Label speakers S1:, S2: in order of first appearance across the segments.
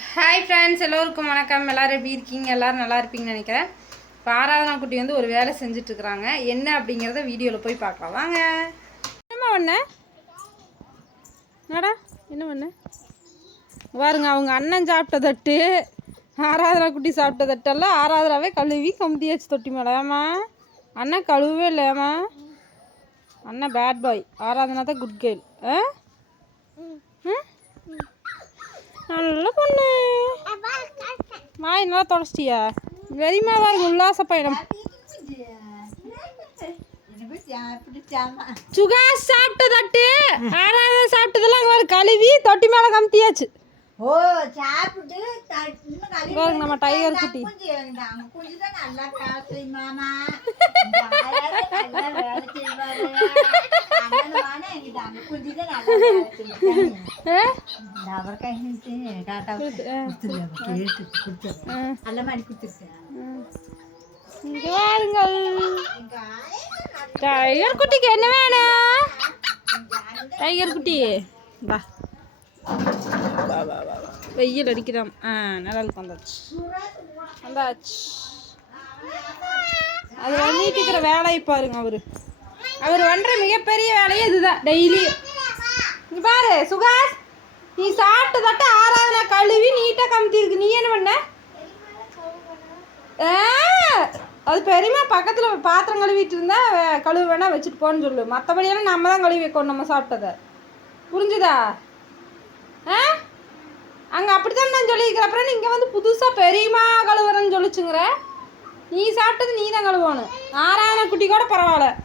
S1: Hi friends எல்லோருக்கும் வணக்கம். எல்லாரும் எப்படி இருக்கீங்க? எல்லாரும் நல்லா இருப்பீங்கன்னு நினைக்கிறேன். இப்போ ஆராதனா குட்டி வந்து ஒரு வேலை செஞ்சுட்டு இருக்கிறாங்க என்ன அப்படிங்கிறத வீடியோவில் போய் பார்க்கலாம். வாங்க. என்ன பண்ண என்னடா? என்ன பண்ண? பாருங்க அவங்க அண்ணன் சாப்பிட்ட தட்டு ஆராதனா குட்டி சாப்பிட்ட தட்டெல்லாம் ஆராதனாவே கழுவி கமுத்தியாச்சு தொட்டி மேலே. ஏமா அண்ணன் கழுவவே இல்லை. ஏமா அண்ணன் பேட் பாய் ஆராதனா தான் குட் கேர்ள் ஆ? ம்? நல்ல பொண்ணு. வாய் நல்லா தொடச்சிட்டியா? வெறிமா பாருங்க உல்லாச பயணம். சுகா சாப்பிட்ட தட்டு ஆறாவது சாப்பிட்டதெல்லாம் அங்கே கழுவி தொட்டி மேலே கமுத்தியாச்சு.
S2: ஓ சாப்பிட்டு த- இன்னும் கழுவி
S1: பாருங்க நம்ம டைகர் குட்டி
S2: குஞ்சு வேண்டாம் குஞ்சு தான் நல்லா காசு மாமா இந்த ஆயாவே நல்லா வேலை செய்வாரு அண்ணன் வானா எங்கிட்ட அந்த குஞ்சு தான் நல்லா வேலை செய்வாரு
S1: ஆ?
S2: இந்த அவரைக்காய் ஹிண்ட்டு டாட்டா கொடுத்துருங்க கேட்டு கொடுத்துருங்க
S1: ஆ.
S2: நல்ல மாதிரி கொடுத்துருக்கேன்
S1: இங்க வாருங்கள்
S2: எங்க ஆயா
S1: டைகர் குட்டிக்கு என்ன வேணும் டைகர் குட்டி வா வா வா வா வா. வெயில் அடிக்குதாம் ஆ நிழலுக்கு வந்தாச்சு. வந்தாச்சு. அது வந்துட்டு இருக்கிற வேலையை பாருங்க அவரு. அவர் பண்ற மிகப்பெரிய வேலையே இதுதான் டெய்லி நீ பாரு சுகாஷ் நீ சாப்பிட்டு தட்ட ஆறாவது கழுவி நீட்டா கமுத்தி இருக்கு நீ என்ன பண்ண? ஆ, அது பெரியமா பக்கத்துல பாத்திரம் கழுவிட்டு இருந்தா கழுவு வேணா வச்சுட்டு போன்னு சொல்லு. மற்றபடியெல்லாம் நம்ம தான் கழுவி வைக்கணும் நம்ம சாப்பிட்டத. புரிஞ்சுதா? ஆ? அங்கே அப்படித்தான் நான் சொல்லியிருக்கிறேன். அப்புறம் நீங்கள் வந்து புதுசாக பெரியமா கழுவுறேன்னு சொல்லிச்சுங்கிற. நீ சாப்பிட்டது நீ தான் கழுவணும். ஆறாயிரம் குட்டி கூட பரவாயில்ல.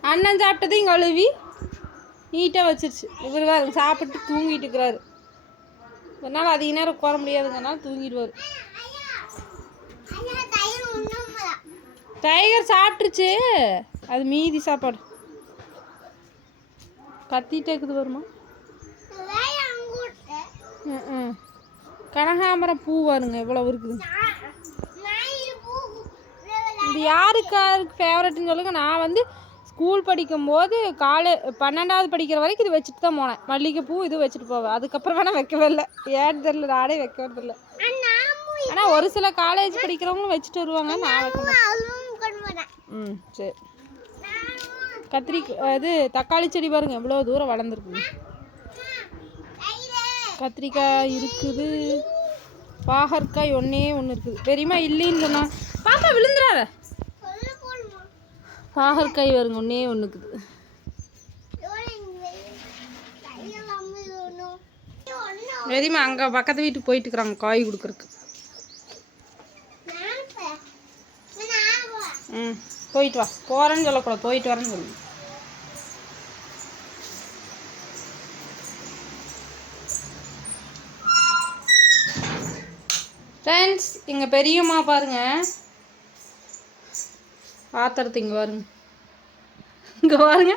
S1: அண்ணன் சாப்பிட்டதையும் கழுவி நீட்டாக வச்சிருச்சு. இவர் வேறு சாப்பிட்டு தூங்கிட்டு இருக்கிறாரு. ஒரு நாள் அதிக நேரம் உட்கார முடியாதுங்கனால தூங்கிடுவார். டைகர் சாப்பிட்டுருச்சு. அது மீதி சாப்பாடு. கத்திட்டே இருக்குது வருமா ம், ம். கனகாம்பரம் பூ வருங்க எவ்வளவு இருக்குது. இது யாருக்காருக்கு ஃபேவரட்னு சொல்லுங்க. நான் வந்து ஸ்கூல் படிக்கும்போது காலே பன்னெண்டாவது படிக்கிற வரைக்கும் இது வச்சுட்டு தான் போனேன். மல்லிகைப்பூ இது வச்சுட்டு போவேன். அதுக்கப்புறம் வேணால் வைக்கவே இல்லை. ஏன்னு தெரில நானே வைக்கிறது இல்லை ஆனால் ஒரு சில காலேஜ் படிக்கிறவங்களும் வச்சுட்டு வருவாங்க நான் வைக்க ம் சரி. கத்திரிக்காய் இது தக்காளி செடி பாருங்க எவ்வளோ தூரம் வளர்ந்துருக்கு கத்திரிக்காய் இருக்குது. பாகற்காய் ஒன்றே ஒன்று இருக்குது. பெரியமா இல்லைன்னு சொன்னா பாப்பா விழுந்துடாத. பாகற்காய் வருங்க ஒன்றே ஒன்று இருக்குது. பெரியமா அங்கே பக்கத்து வீட்டுக்கு போயிட்டு இருக்கிறாங்க காய் கொடுக்குறக்கு ம் போயிட்டு வா. போகிறேன்னு சொல்லக்கூடாது போயிட்டு வரேன்னு சொல்லு. ஃப்ரெண்ட்ஸ் எங்கள் பெரியம்மா பாருங்க. பாத்திரத்தை இங்கே பாருங்க. இங்கே பாருங்க.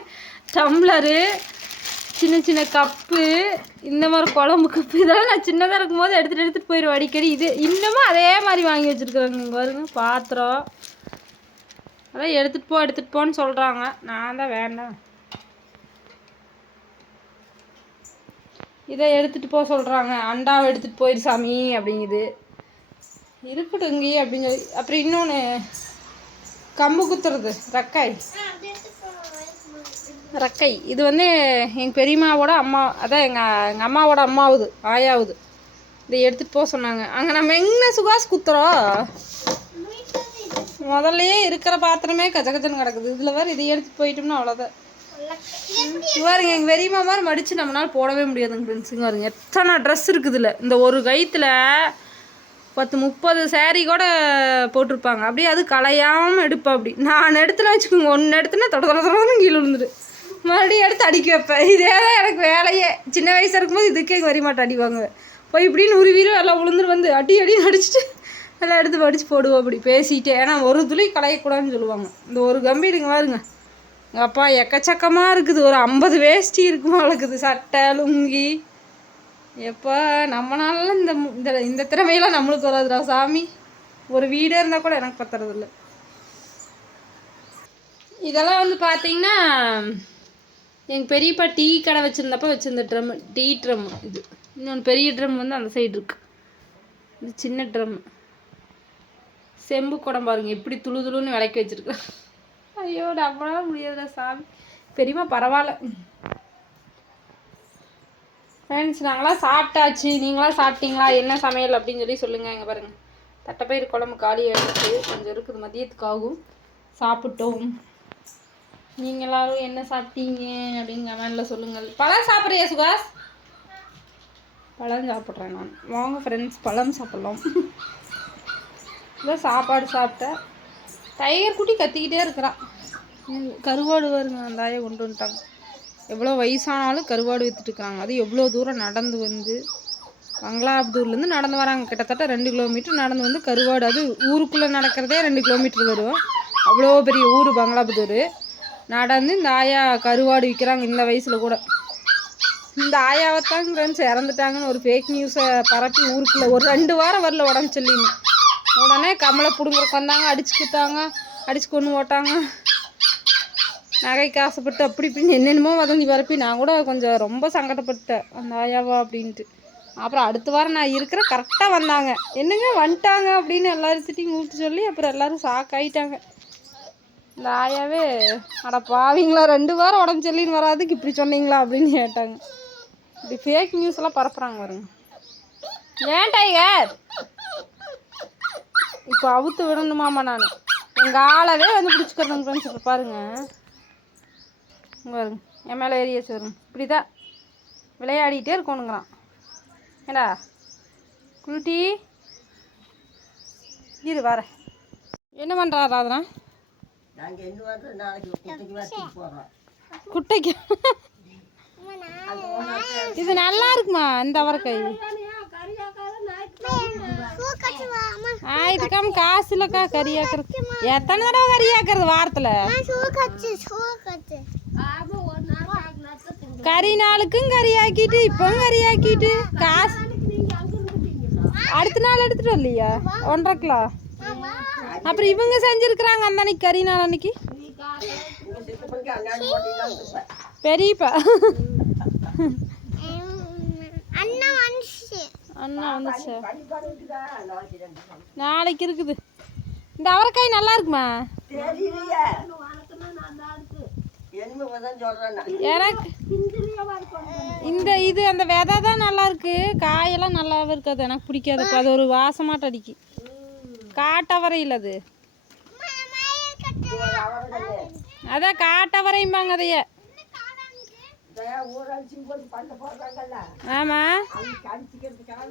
S1: டம்ளரு சின்ன சின்ன கப்பு இந்த மாதிரி குழம்பு கப்பு இதெல்லாம் நான் சின்னதாக இருக்கும்போது எடுத்துகிட்டு எடுத்துகிட்டு போயிடுவேன் அடிக்கடி. இது இன்னமும் அதே மாதிரி வாங்கி வச்சுருக்குறாங்க இங்கே பாருங்க பாத்திரம். அதான் எடுத்துகிட்டு போ எடுத்துகிட்டு போன்னு சொல்கிறாங்க நான் தான் வேண்டாம். இதை எடுத்துகிட்டு போக சொல்கிறாங்க அண்டாவை எடுத்துகிட்டு போயிரு சாமி அப்படிங்குது. இருக்கட்டும் இங்கேயே அப்படின்னு சொல்லி அப்புறம் இன்னொன்று கம்பு குத்துறது ரக்காய் ரக்கை. இது வந்து எங்கள் பெரியம்மாவோட அம்மா அதான் எங்கள் எங்கள் அம்மாவோட அம்மாவுது ஆயாவுது. இதை எடுத்துகிட்டு போக சொன்னாங்க. அங்கே நம்ம எங்கே சுகாஸ் குத்துறோம்? முதல்லயே இருக்கிற பாத்திரமே கச்ச கிடக்குது. இதில் வேறு இதை எடுத்து போயிட்டோம்னா அவ்வளோதான் பாருங்க எங்கள் பெரியம்மா மாதிரி மடித்து நம்மளால் போடவே முடியாதுங்க ஃப்ரெண்ட்ஸுங்க பாருங்க எத்தனை ட்ரெஸ் இருக்குதுல்ல இந்த ஒரு கயிற்றுல பத்து முப்பது சேரீ கூட போட்டிருப்பாங்க. அப்படியே அது கலையாமல் எடுப்பேன் அப்படி. நான் எடுத்துன வச்சுக்கோங்க. ஒன்று எடுத்துனா தொட தொட தொடர்ந்து கீழே விழுந்துரு மறுபடியும் எடுத்து அடிக்க வைப்பேன். இதே தான் எனக்கு வேலையே. சின்ன வயசாக இருக்கும்போது இதுக்கே வரி மாட்டேன் அடிவாங்க போய் இப்படின்னு உருவிரும் எல்லாம் விழுந்துரு வந்து. அடி அடின்னு அடிச்சுட்டு எல்லாம் எடுத்து படித்து போடுவோம் அப்படி. பேசிட்டே. ஏன்னா ஒரு துளி களையக்கூடாதுன்னு சொல்லுவாங்க. இந்த ஒரு கம்பி பாருங்க. எங்கள் அப்பா எக்கச்சக்கமாக இருக்குது. ஒரு ஐம்பது வேஷ்டி இருக்குமா வளர்க்குது. சட்டை லுங்கி. எப்போ நம்மளால இந்த மு- இந்த இந்த திறமையெல்லாம் நம்மளுக்கு வராதுடா சாமி. ஒரு வீடே இருந்தால் கூட எனக்கு பத்துறதில்ல. இதெல்லாம் வந்து பார்த்தீங்கன்னா எங்கள் பெரியப்பா டீ கடை வச்சுருந்தப்ப வச்சுருந்த ட்ரம் டீ ட்ரம் இது. இன்னொன்று பெரிய ட்ரம் வந்து அந்த சைடு இருக்கு. இது சின்ன ட்ரம். செம்பு குடம் பாருங்க எப்படி துளு துளுன்னு விளக்கி வச்சுருக்கேன் ஐயோ நம்மளால முடியாதுடா சாமி. பெரியம்மா பரவாயில்ல. ஃப்ரெண்ட்ஸ் நாங்களாம் சாப்பிட்டாச்சு. நீங்களாம் சாப்பிட்டீங்களா? என்ன சமையல் அப்படின்னு சொல்லி சொல்லுங்கள் இங்கே பாருங்கள் தட்டைப்பயிர் குழம்பு காலி ஆகிடுச்சு கொஞ்சம் இருக்குது. மதியத்துக்காகும் சாப்பிட்டோம். நீங்கள் எல்லாரும் என்ன சாப்பிட்டீங்க அப்படின்னு கமெண்டில் சொல்லுங்கள். பழம் சாப்பிட்றியா சுகாஷ்? பழம் சாப்பிட்றேன் நான். வாங்க ஃப்ரெண்ட்ஸ் பழம் சாப்பிட்லாம். இதான் சாப்பாடு சாப்பிட்டேன் டைகர் குட்டி கத்திக்கிட்டே இருக்கிறான். கருவாடு வருங்க அந்த ஆயை கொண்டு வந்துட்டாங்க. எவ்வளோ வயசானாலும் கருவாடு விற்றுட்டுருக்காங்க அது எவ்வளோ தூரம் நடந்து வந்து பங்களாபுதூர்லேருந்து நடந்து வராங்க. கிட்டத்தட்ட ரெண்டு கிலோமீட்டர் நடந்து வந்து கருவாடு. அது ஊருக்குள்ளே நடக்கிறதே ரெண்டு கிலோமீட்டர் வரும். அவ்வளோ பெரிய ஊர் பங்களாபுதூர் நடந்து இந்த ஆயா கருவாடு விற்கிறாங்க இந்த வயசில் கூட. இந்த ஆயாவைத்தான் ஃப்ரெண்ட்ஸ் இறந்துட்டாங்கன்னு ஒரு ஃபேக் நியூஸை பரப்பி ஊருக்குள்ளே ஒரு ரெண்டு வாரம் வரல உடம்பு சொல்லின்னு உடனே கமலை பிடுங்குறக்கு வந்தாங்க அடிச்சுக்கிட்டாங்க அடிச்சு கொண்டு போட்டாங்க. நகைக்கு ஆசைப்பட்டு அப்படி இப்படின்னு என்னென்னமோ வதந்தி பரப்பி நான் கூட கொஞ்சம் ரொம்ப சங்கடப்பட்டேன் அந்த ஆயாவா அப்படின்ட்டு. அப்புறம் அடுத்த வாரம் நான் இருக்கிற கரெக்டாக வந்தாங்க. என்னங்க வந்துட்டாங்க அப்படின்னு எல்லாருத்திட்டையும் கூப்பிட்டு சொல்லி அப்புறம் எல்லாரும் ஷாக் ஆகிட்டாங்க இந்த ஆயாவே அட பாவீங்களா ரெண்டு வாரம் உடம்பு சொல்லின்னு வராதுக்கு இப்படி சொன்னீங்களா அப்படின்னு கேட்டாங்க. இப்படி ஃபேக் நியூஸ் எல்லாம் வருங்க பாருங்க. ஏன் டைகர் இப்போ அவுத்து விடணுமாமா நான். எங்கள் ஆளவே வந்து பிடிச்சிக்கிறேங்க ஃப்ரெண்ட்ஸ் இப்போ பாருங்க என் மேலே ஏறியாச்சு வருங்க. இப்படி தான் விளையாடிட்டே இருக்கணுங்கிறான். ஏடா குளுட்டி இரு வரேன் என்ன பண்ணுறா ராதனா?
S2: குட்டிக்கு
S1: இது நல்லா இருக்குமா இந்த அவரைக்காய் ஆயிரத்துக்காம காசு இல்லக்கா கறி ஆக்குறது எத்தனை தடவை கறி ஆக்குறது வாரத்துல கறி நாளுக்கும் கறி ஆக்கிட்டு இப்பவும் கறி ஆக்கிட்டு காசு அடுத்த நாள் எடுத்துட்டு வரலையா? ஒன்றரை கிலோ? அப்புறம் இவங்க செஞ்சிருக்கிறாங்க அந்த அன்னைக்கு கறி நாள் அன்னைக்கு. பெரியப்பா.
S3: அண்ணா வந்துச்சு.
S1: அண்ணா வந்துச்சு.
S2: நாளைக்கு
S1: இருக்குது. இந்த அவரைக்காய் நல்லா இருக்குமா
S2: தெரியலையே. என்னமோ தான் சொல்றேன் நான்.
S1: எனக்கு இந்த இது அந்த விதை தான் நல்லா இருக்கு காயெல்லாம் நல்லாவே இருக்காது. எனக்கு பிடிக்காது. அது ஒரு வாசமாட்ட அடிக்கி. காட்டவரையில் அது. அதான் காட்டவரைம்பாங்க அதைய.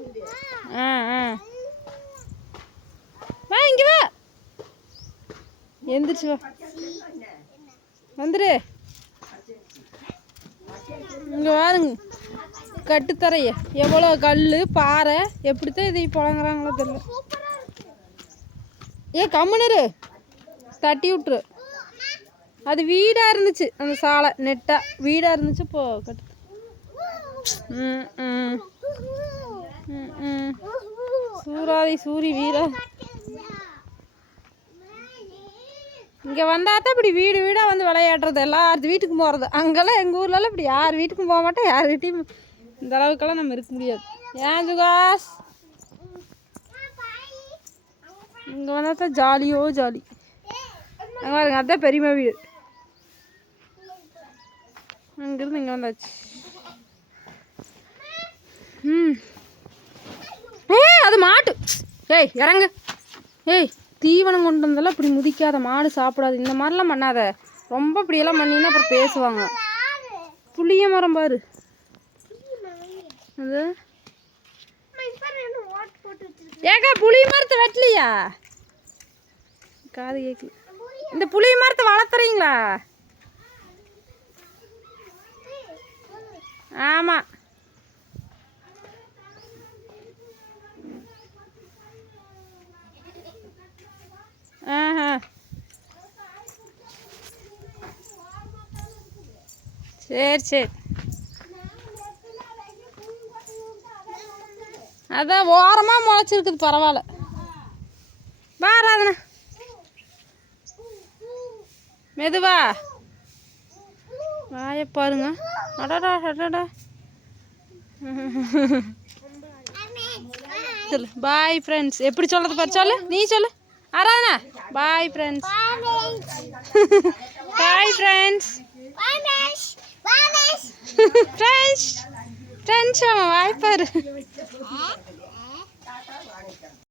S2: இது.
S1: ஆ ஆ. வா இங்க வா. எந்திரிச்சு வா. வந்துரு. இங்கே பாருங்க. கட்டுத்தரைய. எவ்வளோ கல் பாறை எப்படித்தான் இதை புழங்குறாங்களோ தெரியல. ஏ கம்முனரு தட்டி விட்டுரு. அது வீடாக இருந்துச்சு அந்த சாலை. நெட்டாக வீடாக இருந்துச்சு இப்போ கட்டு. ம் ம். ம், ம். சூராதி சூரி வீரா இங்கே வந்தால் தான் இப்படி வீடு வீடாக வந்து விளையாடுறது எல்லார் வீட்டுக்கும் போகிறது அங்கெல்லாம் எங்கள் ஊர்லலாம் இப்படி யார் வீட்டுக்கும் போக மாட்டோம் யார் வீட்டையும் இந்த அளவுக்கெல்லாம் நம்ம இருக்க முடியாது. ஏன் சுகாஷ்? இங்கே வந்தால் தான் ஜாலியோ ஜாலி. அங்கே பாருங்க அதுதான் பெரியம்மா வீடு. அங்கேருந்து இங்கே வந்தாச்சு. ம். ஏய் அது மாட்டு. ஏய் இறங்கு. ஏய். தீவனம் கொண்டு வந்தாலும் இப்படி முதிக்காத மாடு சாப்பிடாது. இந்த மாதிரிலாம் பண்ணாத. ரொம்ப இப்படியெல்லாம் பண்ணினா அப்புறம் பேசுவாங்க. புளிய மரம் பாரு. அது? ஏக்கா புளிய மரத்தை வெட்டலையா? காது கேட்கல இந்த புளிய மரத்தை வளர்த்துறீங்களா? ஆமாம் சரி சரி. அதான் ஓரமாக முளைச்சிருக்குது பரவாயில்ல. வா ராதனா மெதுவா. வாய பாருங்க. அடடா அடடா. பாய் ஃப்ரெண்ட்ஸ் எப்படி சொல்றது பாரு சொல்லு. நீ சொல்லு. Aradhana boy friends boy friends friends friends அவன் வாய்ப்பாரு